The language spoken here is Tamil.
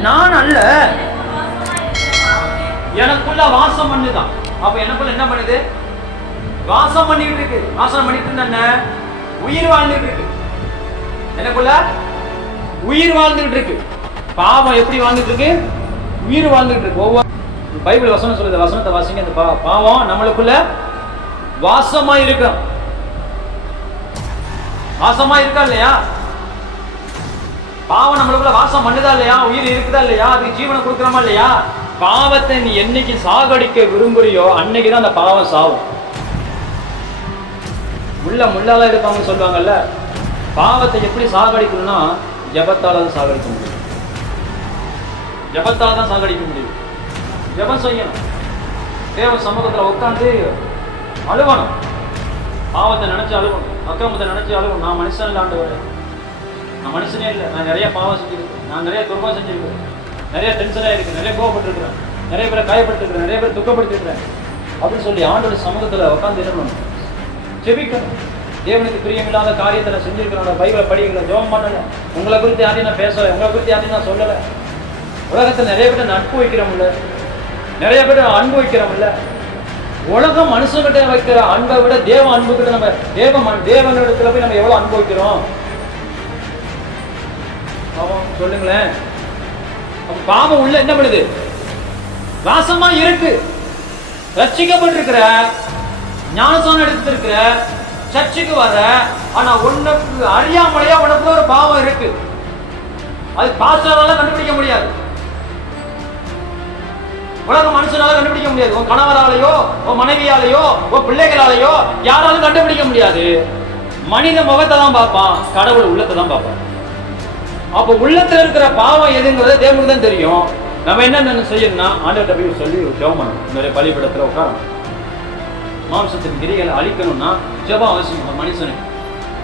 நான் அல்ல. எனக்குள்ள வாசம் பண்ணுதான். அப்ப எனக்குள்ள என்ன பண்ணுது? வாசம் பண்ணிட்டு இருக்கு. வாசம் பண்ணிட்டு இருந்தா என்ன? உயிர் வாழ்ந்துட்டு இருக்கு. எனக்குள்ள உயிர் வாழ்ந்துட்டு இருக்கு. பாவம் எப்படி வாழ்ந்துட்டு இருக்கு? உயிர் வாழ்ந்துட்டு இருக்கு. ஒவ்வொரு பைபிள் வசனம் சொல்லுது. வசனத்தை வாசிங்க. அந்த பா- பாவம் நம்மளுக்குள்ள வாசமா இருக்கும் வாசமா இருக்கா இல்லையா? உடம்புல வாசம் பண்ணுதா இல்லையா? உயிர் இருக்குதா இல்லையா? அதுக்கு ஜீவனை கொடுக்குறோமா இல்லையா? பாவத்தை நீ என்னைக்கு சாகடிக்க விரும்புறியோ அன்னைக்கு தான் அந்த பாவம் சாவும். உள்ள முள்ளால இருப்பாங்க சொல்லுவாங்கல்ல பாவத்தை எப்படி சாகடிக்கணும்னா ஜபத்தால தான் சாகடிக்க முடியும். ஜபத்தால தான் சாகடிக்க முடியும். ஜபம் செய்யணும். தேவ சமூகத்துல உட்காந்து அழுவணும். பாவத்தை நினைச்சு அழுவணும். அக்கிரமத்தை நினைச்சு அழுவணும். நான் மனுஷன் இல்லாண்டு வரேன் நான் மனுஷனே இல்லை. நான் நிறைய பாவம் செஞ்சுருக்கேன். நான் நிறைய துன்பம் செஞ்சுருக்கேன். நிறைய டென்ஷனாக இருக்கு. நிறைய கோவப்பட்டிருக்கிறேன். நிறைய பேரை காயப்பட்டிருக்கிறேன் நிறைய பேர் துக்கப்படுத்திருக்கிறேன். அப்படின்னு சொல்லி ஆண்டோட சமூகத்தில் உட்காந்து என்ன பண்ணணும்? செபிக்கணும். தேவனுக்கு பிரியமில்லாத காரியத்தில் நான் செஞ்சிருக்கிறோம் பைபிளை படிக்கல ஜோம் பண்ணலை. உங்களை குறித்து யாரையும் நான் பேசலை உங்களை குறித்து யாரையும் நான் சொல்லலை. உலகத்தில் நிறைய பேர் நட்பு வைக்கிறோம்ல நிறைய பேர் அன்பு வைக்கிறோம்ல உலகம் மனுஷங்கிட்ட வைக்கிற அன்பை விட தேவ அன்பு கிட்ட நம்ம தேவ மன்- தேவனிடத்துல போய் நம்ம எவ்வளோ அன்பு வைக்கிறோம்? சொல்லுங்களேன். பாம்பு பாவம் உள்ள என்ன பண்ணுது? வாசமா இருக்கு ரட்சிக்கப்பட்டிருக்கிற ஞானசானம் எடுத்திருக்கிற சர்ச்சுக்கு வர ஆனா உனக்கு அறியாமலேயே உனக்கு ஒரு பாவம் இருக்கு. அது பாஸ்டரால கண்டுபிடிக்க முடியாது. உலக மனுஷனால கண்டுபிடிக்க முடியாது. உன் கணவராலேயோ உன் மனைவியாலேயோ உன் பிள்ளைகளாலேயோ யாராலும் கண்டுபிடிக்க முடியாது. மனித முகத்தை தான் பார்ப்பான் கடவுள் உள்ளத்தை தான் பார்ப்பான். அப்போ உள்ளத்துல இருக்கிற பாவம் எதுங்கிறத தேவனுக்கு தான் தெரியும். நம்ம என்ன செய்யணும்னா ஆண்டவர்கிட்ட போய் சொல்லி ஜெபம் பண்ணணும். நிறைய பலிபீடத்துல உட்காரணும். மாம்சத்தின் கிரிகளை அழிக்கணும்னா ஜெபம் அவசியம். மனுஷனுக்கு.